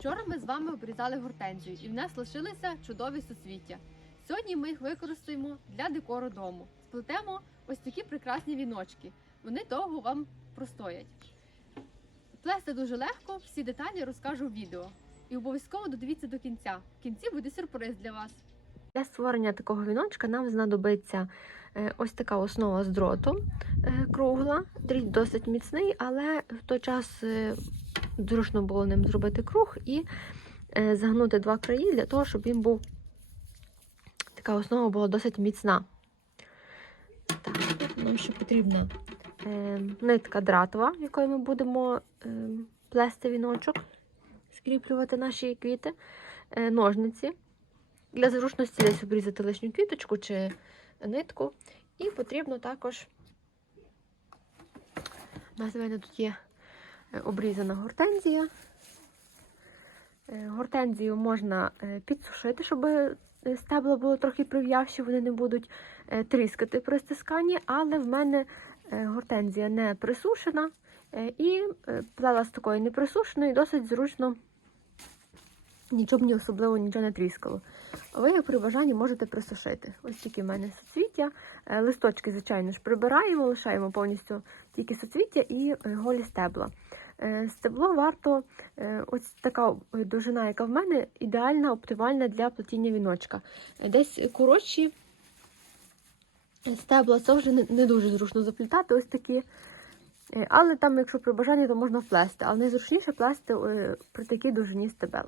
Вчора ми з вами обрізали гортензію і в нас лишилися чудові суцвіття. Сьогодні ми їх використаємо для декору дому. Сплетемо ось такі прекрасні віночки. Вони довго вам простоять. Плести дуже легко, всі деталі розкажу в відео. І обов'язково додивіться до кінця. В кінці буде сюрприз для вас. Для створення такого віночка нам знадобиться е, ось така основа з дроту е, кругла. Дріт досить міцний, але в той час е, зручно було ним зробити круг і е, загнути два краї для того, щоб він був така основа була досить міцна. Так, нам ще потрібна е, нитка дратова, якою ми будемо е, плести віночок, скріплювати наші квіти, ножниці. Для зручності десь обрізати лишню квіточку чи нитку. І потрібно також, у нас в мене тут є обрізана гортензія. Е, Гортензію можна е, підсушити, щоб е, стебла було трохи прив'явші, вони не будуть е, тріскати при стисканні, але в мене е, гортензія не присушена е, і е, плела з такою неприсушеною, досить зручно, нічого мені особливо нічого не тріскало. Ви, при бажанні, можете присушити. Ось такі в мене суцвіття. Е, Листочки, звичайно ж, прибираємо, лишаємо повністю тільки суцвіття і е, голі стебла. Е, Стебло варто, е, ось така довжина, яка в мене, ідеальна, оптимальна для плетіння віночка. Е, Десь коротші стебла, це вже не, дуже зручно заплітати, ось такі. Е, Але там, якщо при бажанні, то можна вплести. Але найзручніше плести е, при такій довжині стебел.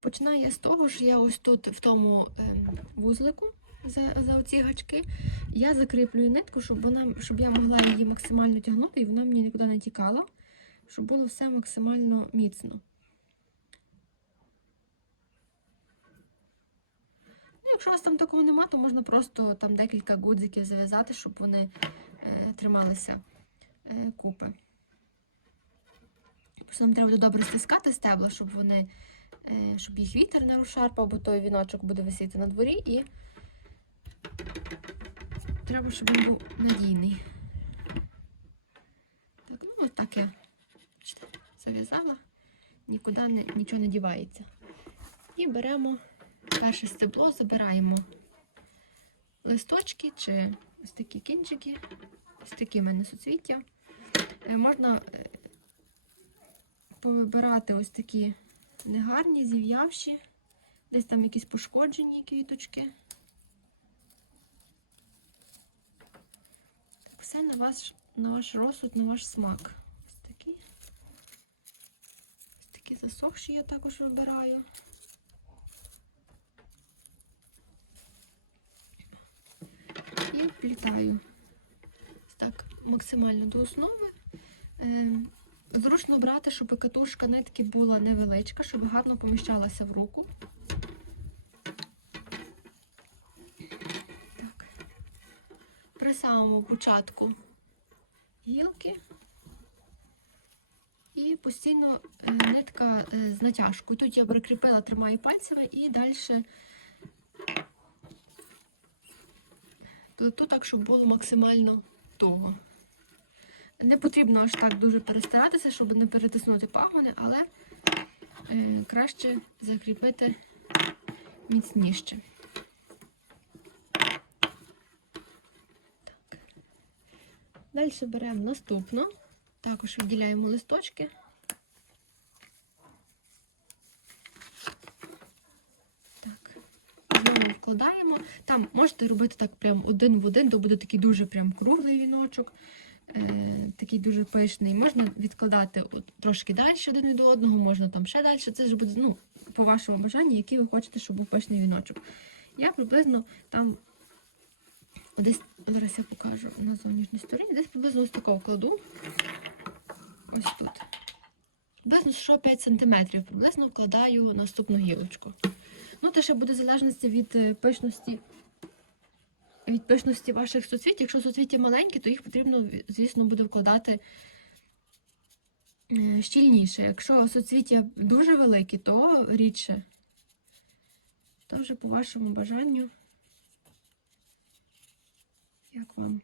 Починаю я з того, що я ось тут в тому ем, вузлику за, за оці гачки, я закріплюю нитку, щоб вона, щоб я могла її максимально тягнути і вона мені нікуди не тікала, щоб було все максимально міцно. Ну, якщо у вас там такого нема, то можна просто там декілька гудзиків зав'язати, щоб вони е, трималися е, купи. Просто нам треба добре стискати стебла, щоб вони е, щоб їх вітер не розшарпав, бо той віночок буде висіти на дворі і треба, щоб він був надійний. Так, ну так я зав'язала, нікуди не, нічого не дівається. І беремо перше стебло, забираємо листочки чи ось такі кінчики, ось такі в мене суцвіття. Е, Можна е, повибирати ось такі негарні, зів'явші, десь там якісь пошкоджені квіточки. Все на ваш, на ваш розсуд, на ваш смак. Ось такі. Ось такі засохші я також вибираю. І вплітаю ось так максимально до основи. Е, Зручно брати, щоб катушка нитки була невеличка, щоб гарно поміщалася в руку. Так. При самому початку гілки і постійно е, нитка е, з натяжкою. Тут я прикріпила, тримаю пальцями і далі плету так, щоб було максимально туго. Не потрібно аж так дуже перестаратися, щоб не перетиснути пагони, але е, краще закріпити міцніше. Далі беремо наступну, також відділяємо листочки. Так, вкладаємо. Там можете робити так прям один в один, то буде такий дуже прям круглий віночок е, такий дуже пишний. Можна відкладати от, трошки далі один від одного, можна там ще далі. Це ж буде ну, по вашому бажанню, який ви хочете, щоб був пишний віночок. Я приблизно там десь, зараз я покажу на зовнішній стороні, десь приблизно ось такого кладу. Ось тут. Приблизно що 5 см приблизно вкладаю наступну гілочку. Ну, це ще буде залежності від е, пишності від пишності ваших суцвіть. Якщо суцвіття маленькі, то їх потрібно, звісно, буде вкладати е, щільніше. Якщо суцвіття дуже великі, то рідше. То вже по вашому бажанню, як вам,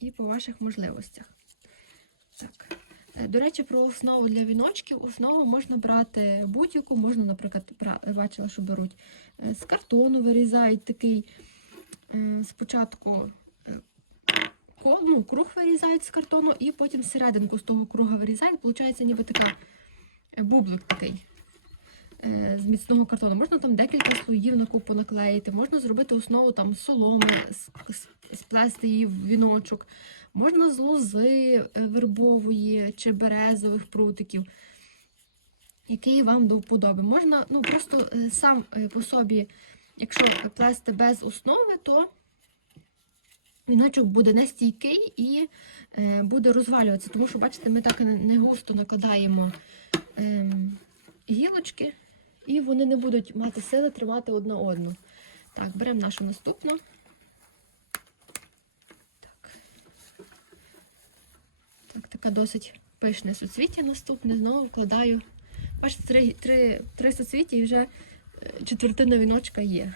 і по ваших можливостях. Так. Е, До речі, про основу для віночків. Основу можна брати будь-яку, можна, наприклад, бачила, що беруть е, з картону, вирізають такий е, спочатку ну, круг вирізають з картону, і потім серединку з того круга вирізають. Получається ніби така бублик такий з міцного картону. Можна там декілька слоїв на купу наклеїти, можна зробити основу там соломи, сплести її в віночок, можна з лози е, вербової чи березових прутиків. Який вам до вподоби. Можна ну, просто е, сам е, по собі, якщо плести без основи, то віночок буде нестійкий і е, буде розвалюватися. Тому що, бачите, ми так не не густо накладаємо ем, гілочки, і вони не будуть мати сили тримати одна одну. Так, беремо нашу наступну. Так. Так, така досить пишне суцвіття наступне. Знову вкладаю. Бачите, три, три, три суцвіття і вже е, четвертина віночка є.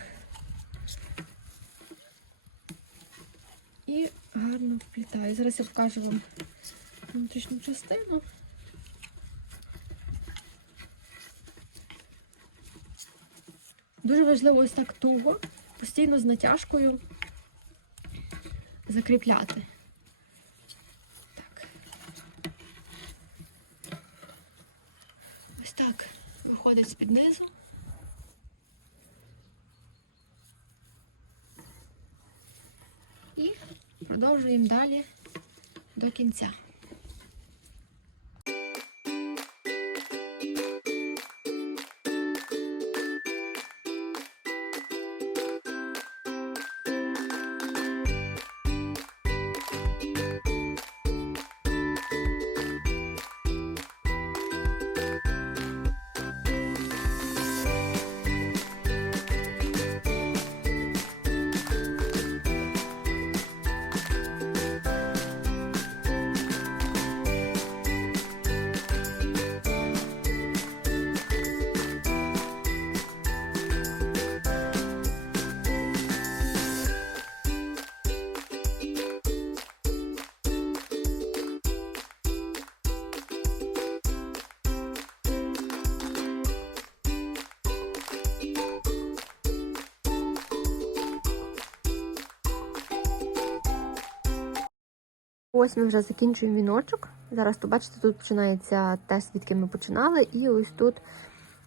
І гарно вплітаю. Зараз я покажу вам внутрішню частину. Дуже важливо ось так туго, постійно з натяжкою закріпляти. Так. Ось так виходить з-під низу. І продовжуємо далі до кінця. Ось ми вже закінчуємо віночок. Зараз то бачите, тут починається те, звідки ми починали, і ось тут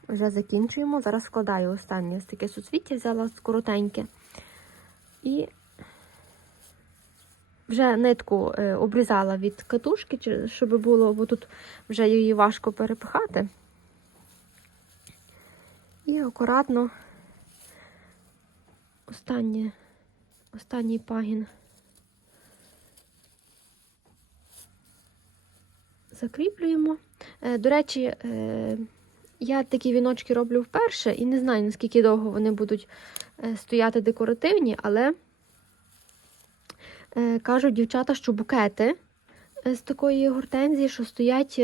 вже закінчуємо. Зараз вкладаю останнє ось таке суцвіття, взяла коротеньке. І вже нитку е, обрізала від катушки, щоб було, бо тут вже її важко перепихати. І акуратно останнє, останній пагін. Закріплюємо. Е, До речі, е, я такі віночки роблю вперше і не знаю, наскільки довго вони будуть е, стояти декоративні, але кажуть дівчата, що букети з такої гортензії, що стоять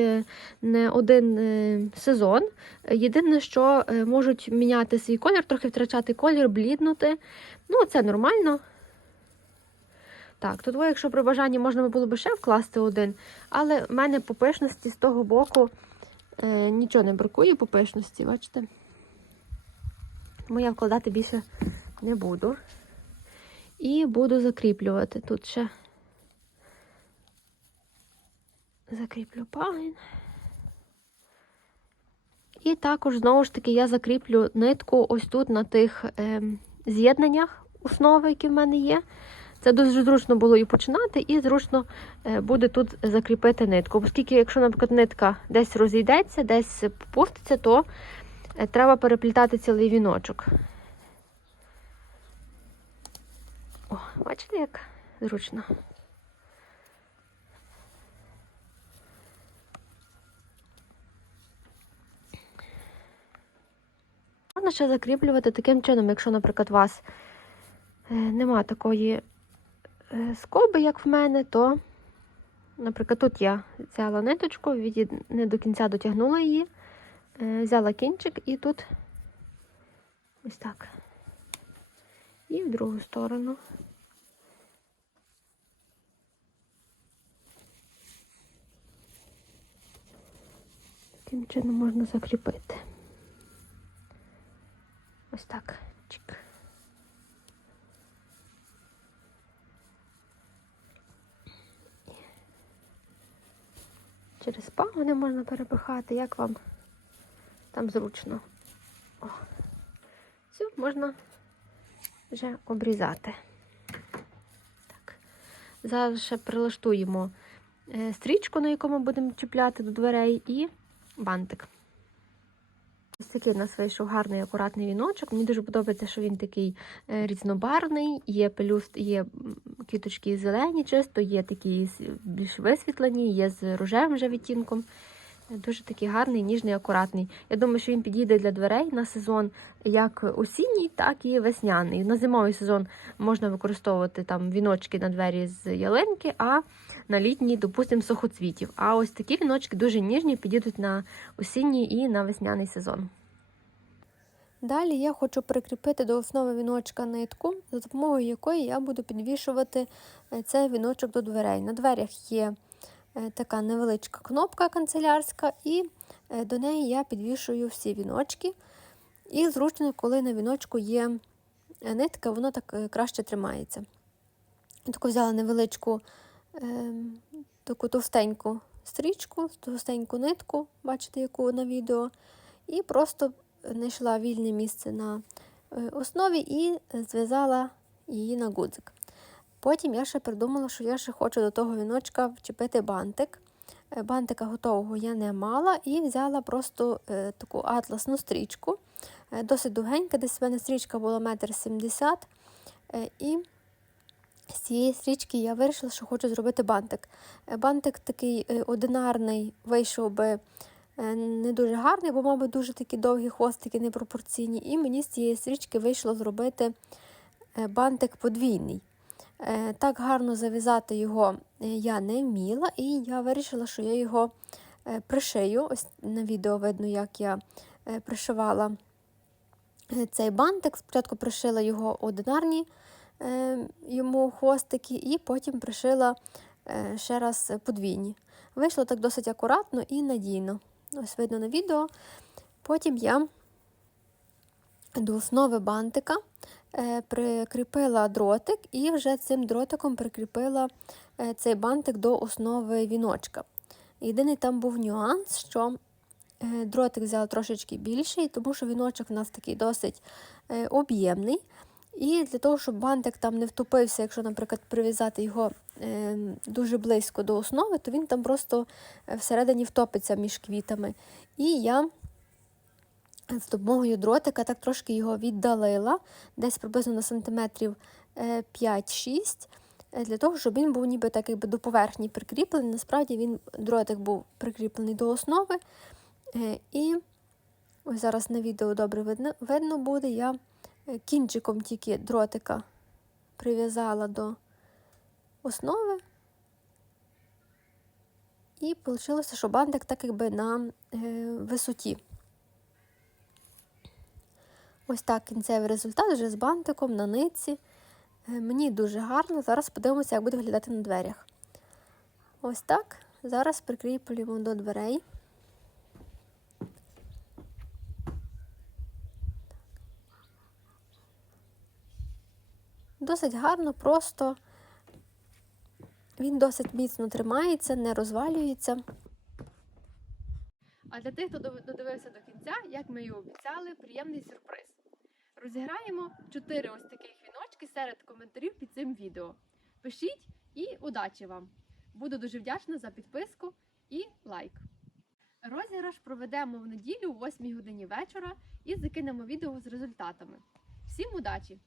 не один сезон. Єдине, що можуть міняти свій колір, трохи втрачати колір, бліднути. Ну, це нормально. Так, тут, якщо при бажанні можна було б ще вкласти один, але в мене по пишності з того боку е, нічого не бракує по пишності, бачите? Тому я вкладати більше не буду. І буду закріплювати тут ще. Закріплю пагін. І також, знову ж таки, я закріплю нитку ось тут на тих е, з'єднаннях основи, які в мене є. Це дуже зручно було і починати, і зручно е, буде тут закріпити нитку. Оскільки, якщо, наприклад, нитка десь розійдеться, десь попуститься, то е, треба переплітати цілий віночок. О, бачите, як зручно. Можна ще закріплювати таким чином, якщо, наприклад, у вас е, нема такої скоби, як в мене, то, наприклад, тут я взяла ниточку, не до кінця дотягнула її, е, взяла кінчик і тут ось так. І в другу сторону. Таким чином можна закріпити. Ось так. Чик. Через пагони можна перепихати, як вам там зручно. О. Цю можна вже обрізати. Так. Зараз ще прилаштуємо е, стрічку, на якому будемо чіпляти до дверей, і бантик. Ось такий у нас вийшов гарний акуратний віночок. Мені дуже подобається, що він такий е, різнобарвний, є пелюст, є квіточки зелені, чисто, є такі більш висвітлені, є з рожевим вже відтінком. Е, Дуже такий гарний, ніжний, акуратний. Я думаю, що він підійде для дверей на сезон як осінній, так і весняний. На зимовий сезон можна використовувати там віночки на двері з ялинки, а на літній, допустимо, сухоцвітів. А ось такі віночки дуже ніжні, підійдуть на осінній і на весняний сезон. Далі я хочу прикріпити до основи віночка нитку, за допомогою якої я буду підвішувати е, цей віночок до дверей. На дверях є е, така невеличка кнопка канцелярська, і е, до неї я підвішую всі віночки. І зручно, коли на віночку є нитка, воно так краще тримається. Я таку взяла невеличку таку товстеньку стрічку, товстеньку нитку, бачите, яку на відео, і просто знайшла вільне місце на е, основі і зв'язала її на гудзик. Потім я ще придумала, що я ще хочу до того віночка вчепити бантик. Е, Бантика готового я не мала і взяла просто е, таку атласну стрічку. Досить довгенька, десь в мене стрічка була метр сімдесят. Е, і з цієї стрічки я вирішила, що хочу зробити бантик. Е, Бантик такий е, одинарний, вийшов би е, не дуже гарний, бо, мабуть, дуже такі довгі хвостики непропорційні. І мені з цієї стрічки вийшло зробити бантик подвійний. Так гарно зав'язати його я не вміла, і я вирішила, що я його пришию. Ось на відео видно, як я пришивала цей бантик. Спочатку пришила його одинарні йому хвостики, і потім пришила е, ще раз подвійні. Вийшло так досить акуратно і надійно. Ось видно на відео. Потім я до основи бантика е, прикріпила дротик і вже цим дротиком прикріпила е, цей бантик до основи віночка. Єдиний там був нюанс, що дротик взяла трошечки більший, тому що віночок у нас такий досить об'ємний. І для того, щоб бантик там не втопився, якщо, наприклад, прив'язати його е, дуже близько до основи, то він там просто е, всередині втопиться між квітами. І я з допомогою дротика так трошки його віддалила, десь приблизно на сантиметрів е, 5-6, е, для того, щоб він був ніби так якби до поверхні прикріплений. Насправді він дротик був прикріплений до основи. І ось зараз на відео добре видно, видно буде, я кінчиком тільки дротика прив'язала до основи. І вийшло, що бантик так якби на е, висоті. Ось так кінцевий результат вже з бантиком на нитці. Е, Мені дуже гарно. Зараз подивимося, як буде виглядати на дверях. Ось так. Зараз прикріплюємо до дверей. Досить гарно, просто він досить міцно тримається, не розвалюється. А для тих, хто додивився до кінця, як ми і обіцяли, приємний сюрприз. Розіграємо 4 ось таких віночки серед коментарів під цим відео. Пишіть і удачі вам! Буду дуже вдячна за підписку і лайк. Розіграш проведемо в неділю о 8 годині вечора і закинемо відео з результатами. Всім удачі!